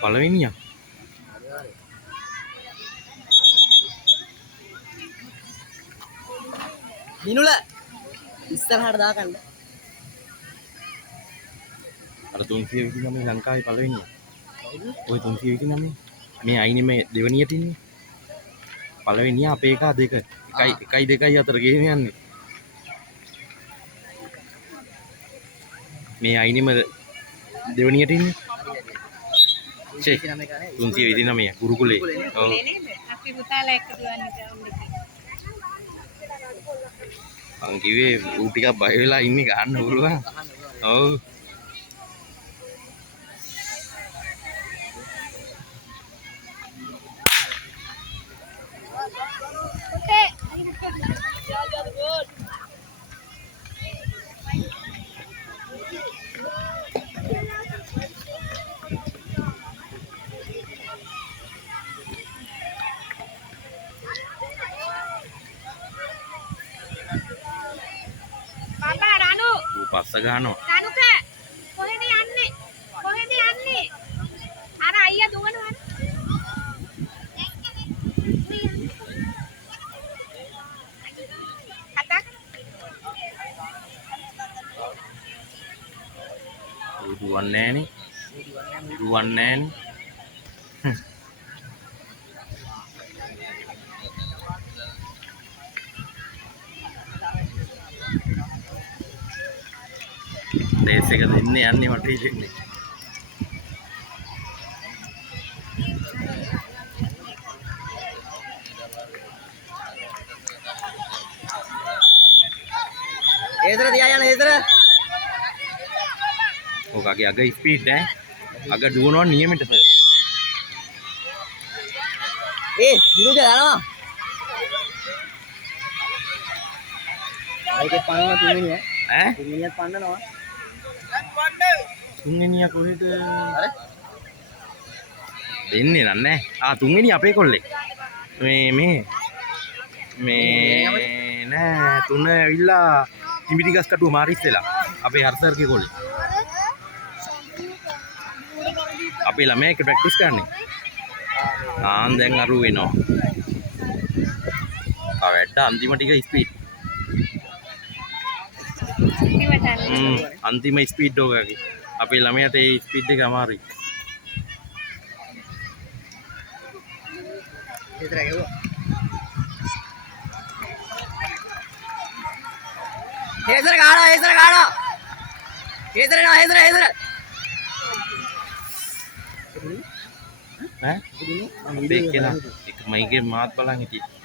පළවෙනියා දිනුල ඉස්සරහට දාගන්න. අර 329 ලංකාවේ පළවෙනියා. ওই 329 මේ අයිනේ මේ දෙවනියට ඉන්නේ. පළවෙනියා අපේ එක දෙක. 1 2 අතර ගේම යන්නේ. මේ අයිනෙම දෙවනියට ඉන්නේ. 329 ගුරුකුලේ. ඔව්. අපි පුතාලා එක්ක දුවන්නේ ග්‍රවුන්ඩ් එකේ. මං කිව්වේ ඌ ටිකක් බය වෙලා ඉන්නේ ගහන්න පුළුවන්. ඔව්. පස්ස ගන්නවා. තනුක කොහෙද යන්නේ? කොහෙද යන්නේ? අර අයියා දුවනවා. කතා දුවන්නේ නෑනේ. දුවන්නේ නෑනේ. රේස් එක දෙන්නේ යන්නේ මට ඉන්නේ. ඒතර තියා යන්න ඒතර. ඔකගේ අග ස්පීඩ් ඈ. අග දුවනවා නියමෙට. දිනුද යනවා. ඒකේ පන්න තුන්වෙනි ඈ? තුන්වෙනියත් පන්නනවා. තුන්වෙනියා කොහෙද? අර දෙන්නේ නැහැ. තුන්වෙනි අපේ කොල්ලේ. මේ නෑ තුන ඇවිල්ලා තිඹිටි ගස් කටුව මාරිස් වෙලා. අපේ හර්සර්ගේ කොල්ලේ. අපේ ළමයා එක ප්‍රැක්ටිස් කරන්නේ. දැන් අරු වෙනවා. වැඩ අන්තිම ටික ස්පීඩ්. අන්තිම ස්පීඩ් ඔකගේ. අපේ ළමයාට ඒ ස්පීඩ් එක අමාරුයි. ඒතර ගෙවුවා. ඒතර ගානවා. ඒතර ඈ? දෙකලා එක මයිගේ මාත් බලන් හිටියේ.